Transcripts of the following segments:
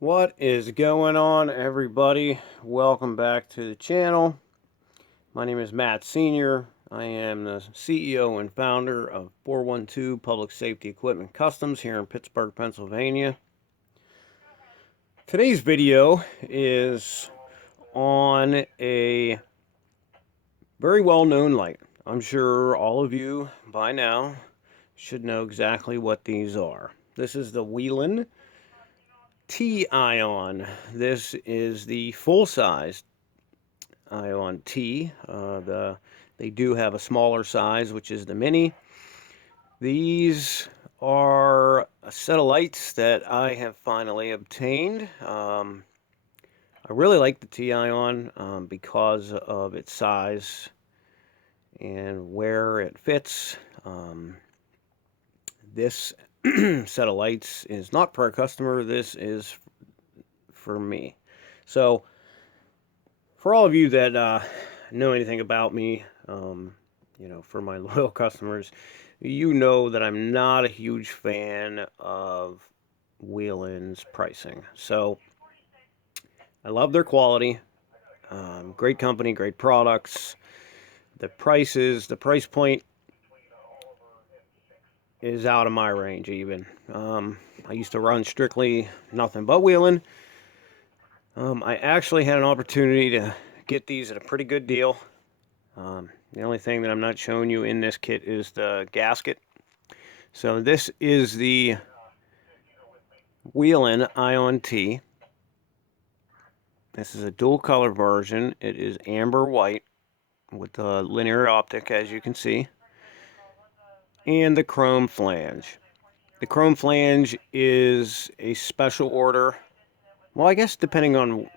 What is going on, everybody? Welcome back to the channel. My name is Matt Sr. I am the CEO and founder of 412 Public Safety Equipment Customs here in Pittsburgh, Pennsylvania. Today's video is on a very well-known light. I'm sure all of you by now should know exactly what these are. This is the Whelen Ion. This is the full-size Ion-T. They do have a smaller size, which is the mini. These are a set of lights that I have finally obtained. I really like the T-Ion because of its size and where it fits. This set of lights is not for a customer. This is for me. So, for all of you that know anything about me, for my loyal customers, you know that I'm not a huge fan of Whelen's pricing. So, I love their quality, great company, great products. The price point is out of my range even. I used to run strictly nothing but Whelen. I actually had an opportunity to get these at a pretty good deal. The only thing that I'm not showing you in this kit is the gasket. So this is the Whelen Ion-T. This is a dual color version. It is amber white with the linear optic, as you can see, and the chrome flange. The chrome flange is a special order. Well, I guess depending on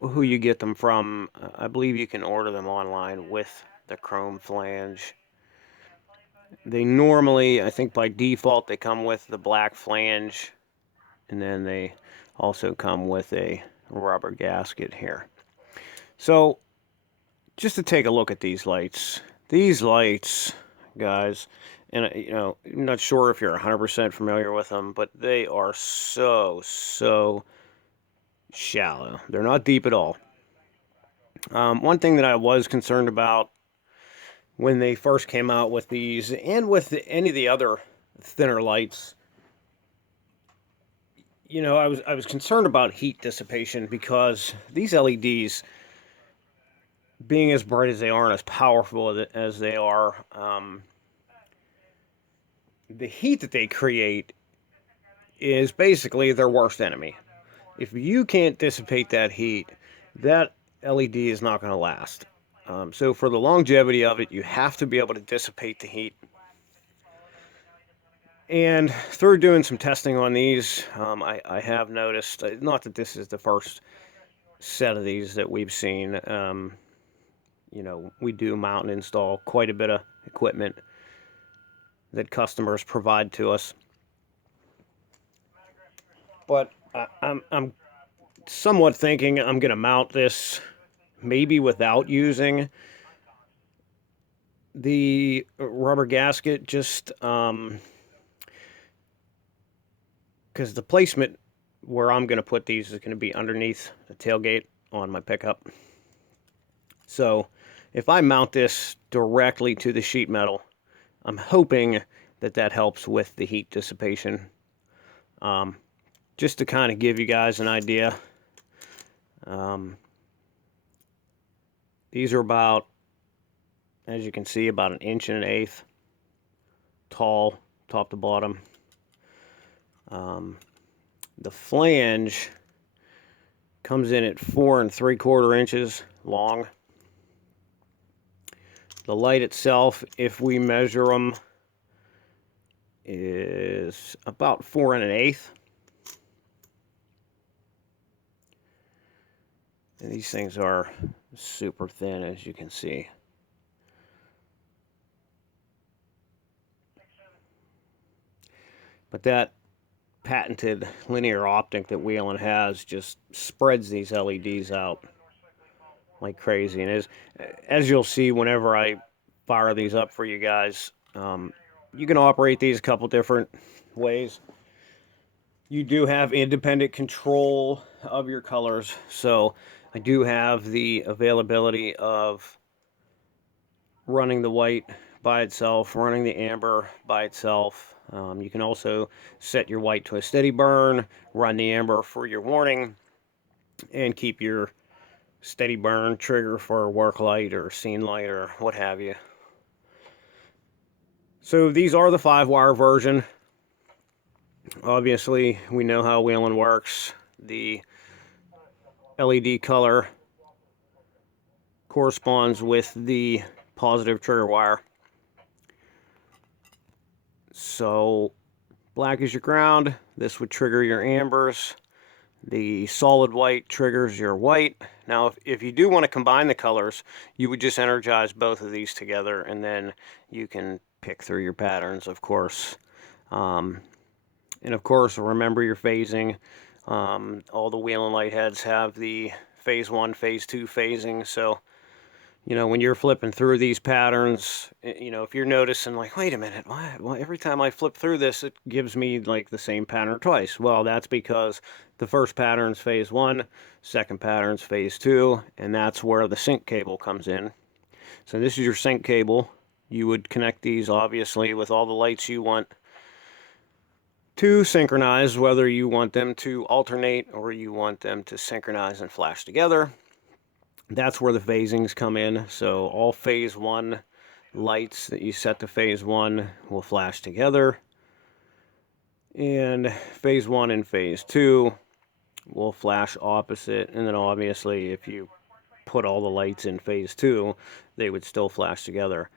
who you get them from, I believe you can order them online with the chrome flange. They normally, I think by default, they come with the black flange, and then they also come with a rubber gasket here. So, just to take a look at these lights, guys, and I'm not sure if you're 100% familiar with them, but they are so shallow. They're not deep at all. One thing that I was concerned about when they first came out with these, and with any of the other thinner lights, I was concerned about heat dissipation because these LEDs, being as bright as they are and as powerful as they are, the heat that they create is basically their worst enemy. If you can't dissipate that heat, that LED is not going to last. So for the longevity of it, you have to be able to dissipate the heat. And through doing some testing on these, I have noticed, not that this is the first set of these that we've seen. We do mount and install quite a bit of equipment that customers provide to us. But I'm somewhat thinking I'm going to mount this maybe without using the rubber gasket, just because the placement where I'm going to put these is going to be underneath the tailgate on my pickup. So if I mount this directly to the sheet metal, I'm hoping that helps with the heat dissipation. Just to kind of give you guys an idea, these are about, as you can see, about 1.125" tall, top to bottom. The flange comes in at 4 3/4 inches long. The light itself, if we measure them, is about 4 1/8. And these things are super thin, as you can see. But that patented linear optic that Whelen has just spreads these LEDs out like crazy. And as you'll see whenever I fire these up for you guys, you can operate these a couple different ways. you do have independent control of your colors. So I do have the availability of running the white by itself, running the amber by itself. You can also set your white to a steady burn, run the amber for your warning, and keep your steady burn trigger for work light or scene light or what have you. So these are the 5-wire version. Obviously, we know how Whelen works. The LED color corresponds with the positive trigger wire. So black is your ground. This would trigger your ambers. The solid white triggers your white. Now, if you do want to combine the colors, you would just energize both of these together, and then you can pick through your patterns, of course. And of course, remember your phasing. All the Whelen light heads have the phase 1, phase 2 phasing, so when you're flipping through these patterns, if you're noticing like, wait a minute, why every time I flip through this, it gives me like the same pattern twice. Well, that's because the first pattern's phase 1, second pattern's phase 2, and that's where the sync cable comes in. So this is your sync cable. You would connect these obviously with all the lights you want to synchronize, whether you want them to alternate or you want them to synchronize and flash together. That's where the phasings come in. So all phase 1 lights that you set to phase 1 will flash together, and phase 1 and phase 2 will flash opposite. And then obviously if you put all the lights in phase 2, they would still flash together.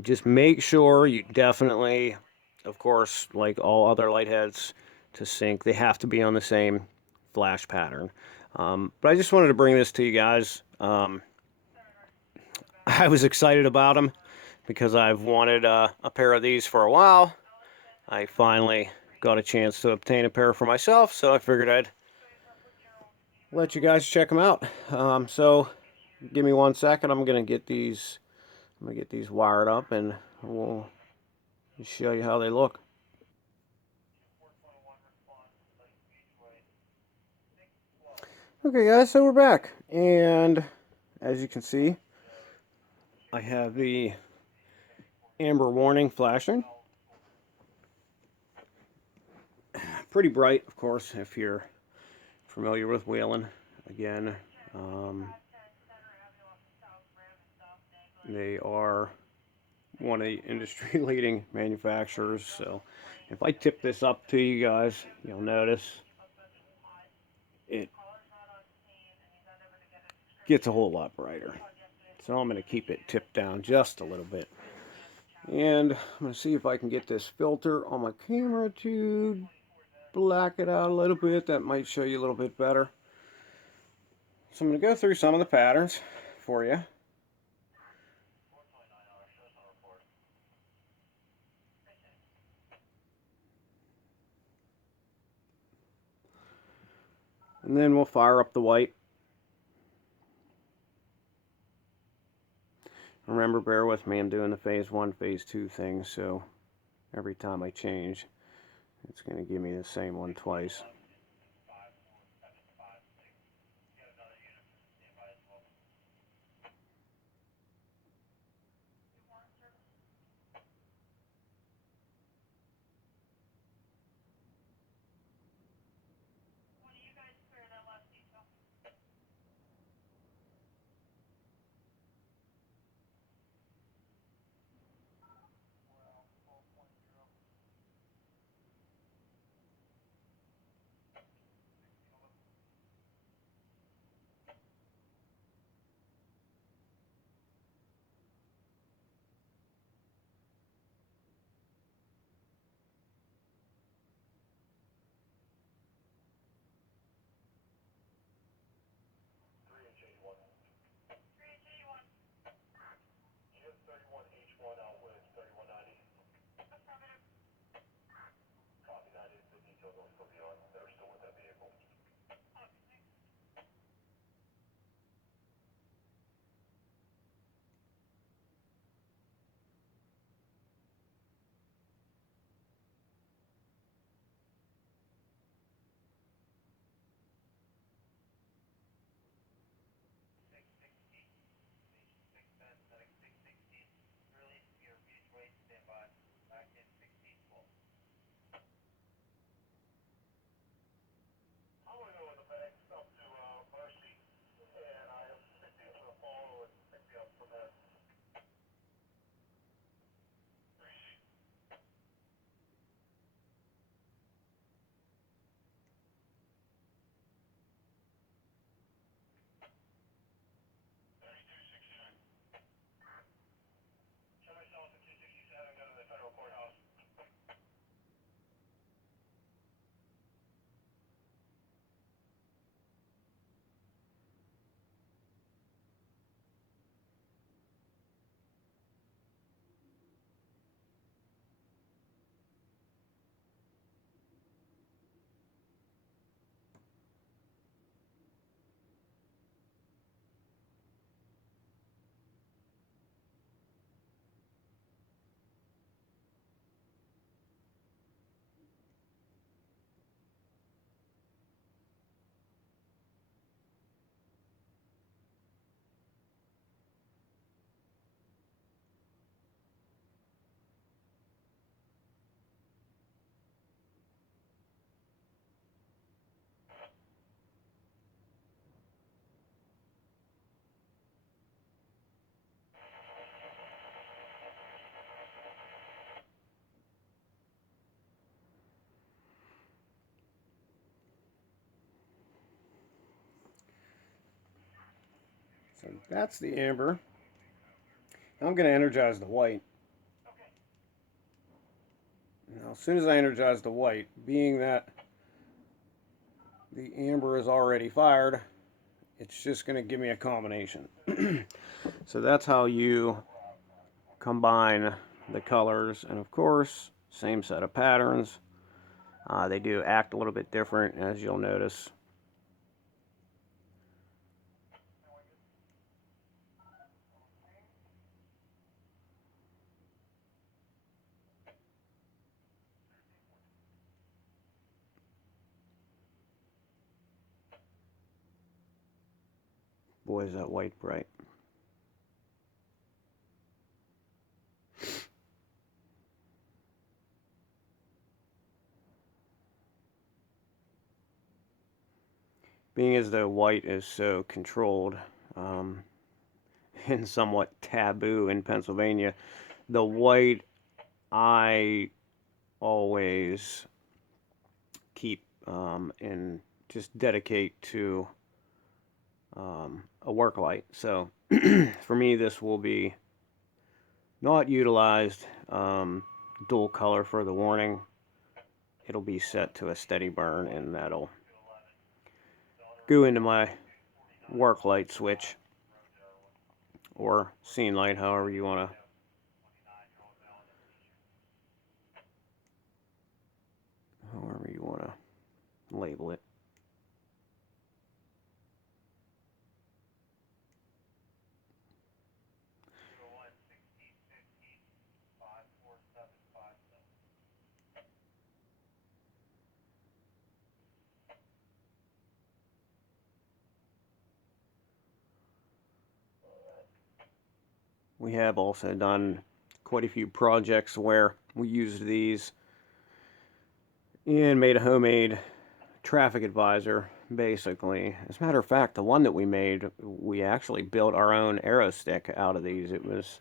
Just make sure you definitely, of course, like all other light heads, to sync, they have to be on the same flash pattern. But I just wanted to bring this to you guys. I was excited about them because I've wanted a pair of these for a while. I finally got a chance to obtain a pair for myself, so I figured I'd let you guys check them out. So give me 1 second. I'm gonna get these wired up, and we'll show you how they look. Okay guys, so we're back, and as you can see, I have the amber warning flashing. Pretty bright, of course, if you're familiar with Whelen. Again, they are one of the industry leading manufacturers. So if I tip this up to you guys, you'll notice it gets a whole lot brighter. So I'm going to keep it tipped down just a little bit. And I'm going to see if I can get this filter on my camera to black it out a little bit. That might show you a little bit better. So I'm going to go through some of the patterns for you. And then we'll fire up the white. Remember, bear with me, I'm doing the phase 1, phase 2 thing, so every time I change, it's going to give me the same one twice. So that's the amber. Now I'm going to energize the white. Now, as soon as I energize the white, being that the amber is already fired, it's just going to give me a combination. So that's how you combine the colors, and of course, same set of patterns. They do act a little bit different, as you'll notice. Boy, is that white bright. Being as though white is so controlled and somewhat taboo in Pennsylvania, the white I always keep and just dedicate to a work light. So for me, this will be not utilized dual color for the warning. It'll be set to a steady burn, and that'll go into my work light switch or scene light, however you want to label it. We have also done quite a few projects where we used these and made a homemade traffic advisor, basically. As a matter of fact, the one that we made, we actually built our own arrow stick out of these. It was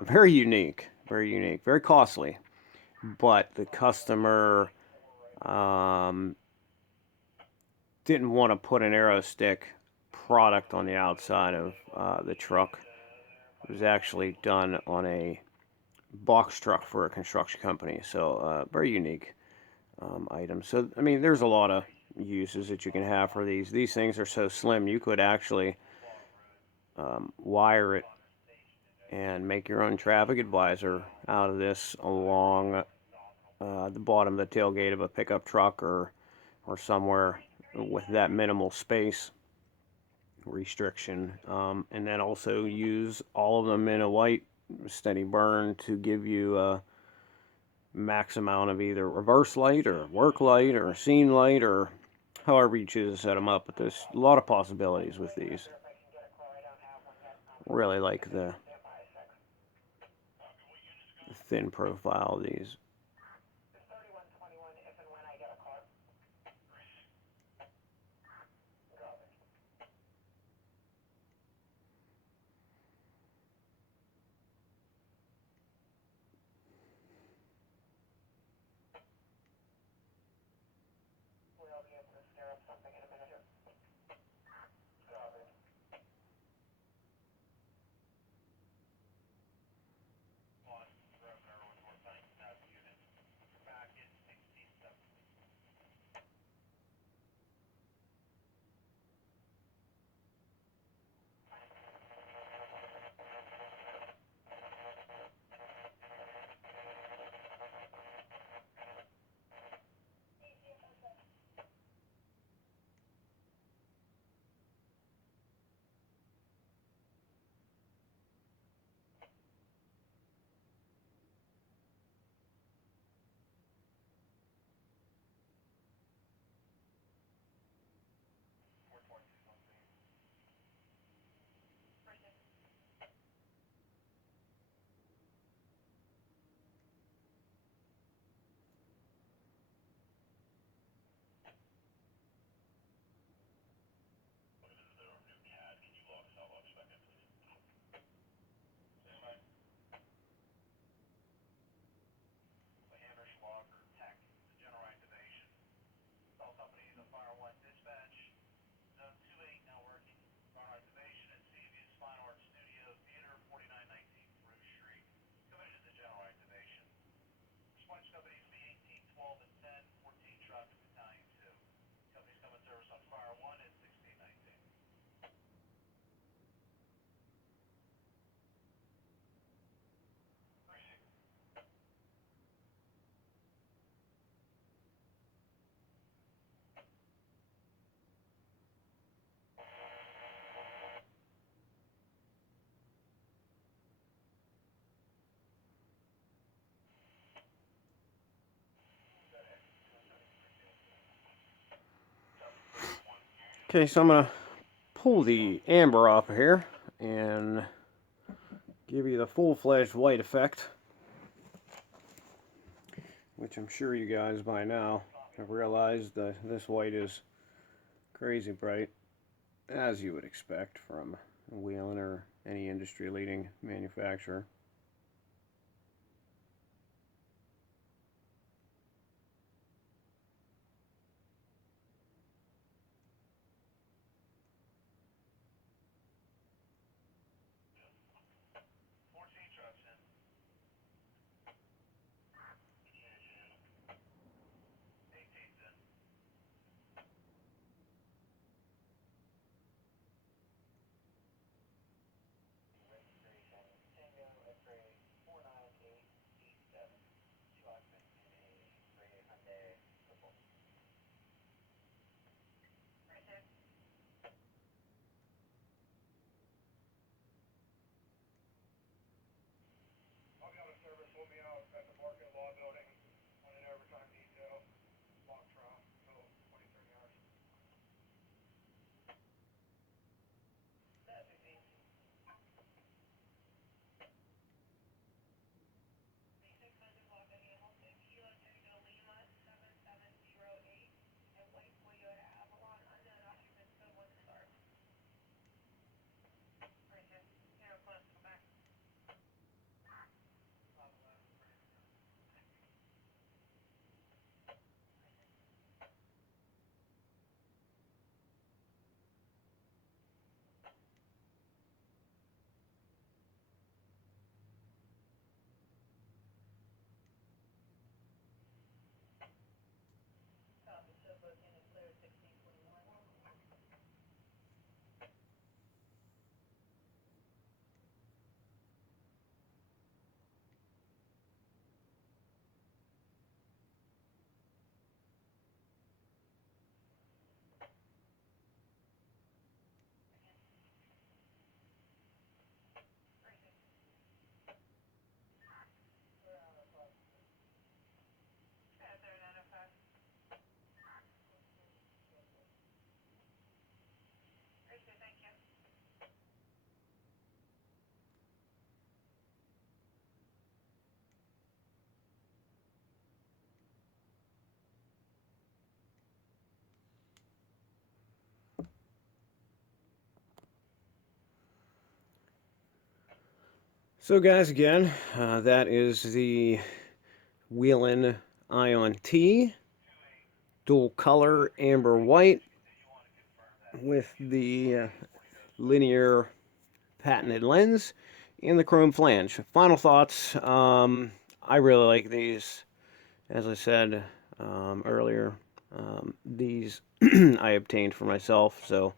very unique, very costly. But the customer didn't want to put an arrow stick product on the outside of the truck. It was actually done on a box truck for a construction company, so very unique item. So, I mean, there's a lot of uses that you can have for these. These things are so slim, you could actually wire it and make your own traffic advisor out of this along the bottom of the tailgate of a pickup truck or somewhere with that minimal space restriction, and then also use all of them in a white steady burn to give you a max amount of either reverse light or work light or scene light or however you choose to set them up. But there's a lot of possibilities with these. Really like the thin profile of these. Okay, so I'm going to pull the amber off of here and give you the full-fledged white effect, which I'm sure you guys by now have realized that this white is crazy bright, as you would expect from Whelen or any industry-leading manufacturer. So guys, again, that is the Whelen Ion-T dual color amber white with the linear patented lens and the chrome flange. Final thoughts. I really like these. As I said earlier, these I obtained for myself, so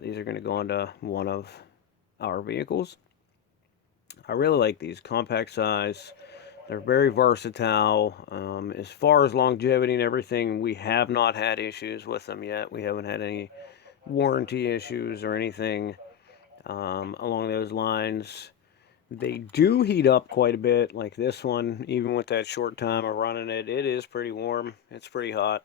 these are going to go into one of our vehicles. I really like these compact size. They're very versatile. As far as longevity and everything, we have not had issues with them yet. We haven't had any warranty issues or anything along those lines. They do heat up quite a bit, like this one. Even with that short time of running it, it is pretty warm. It's pretty hot.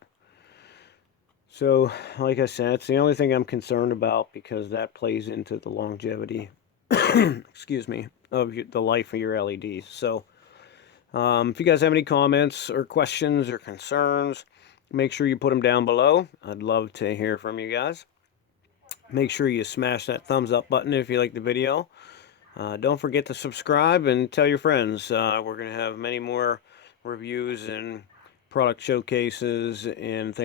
So, like I said, it's the only thing I'm concerned about because that plays into the longevity, excuse me, of the life of your LEDs. So, if you guys have any comments or questions or concerns, make sure you put them down below. I'd love to hear from you guys. Make sure you smash that thumbs up button if you like the video. Don't forget to subscribe and tell your friends. We're going to have many more reviews and product showcases and things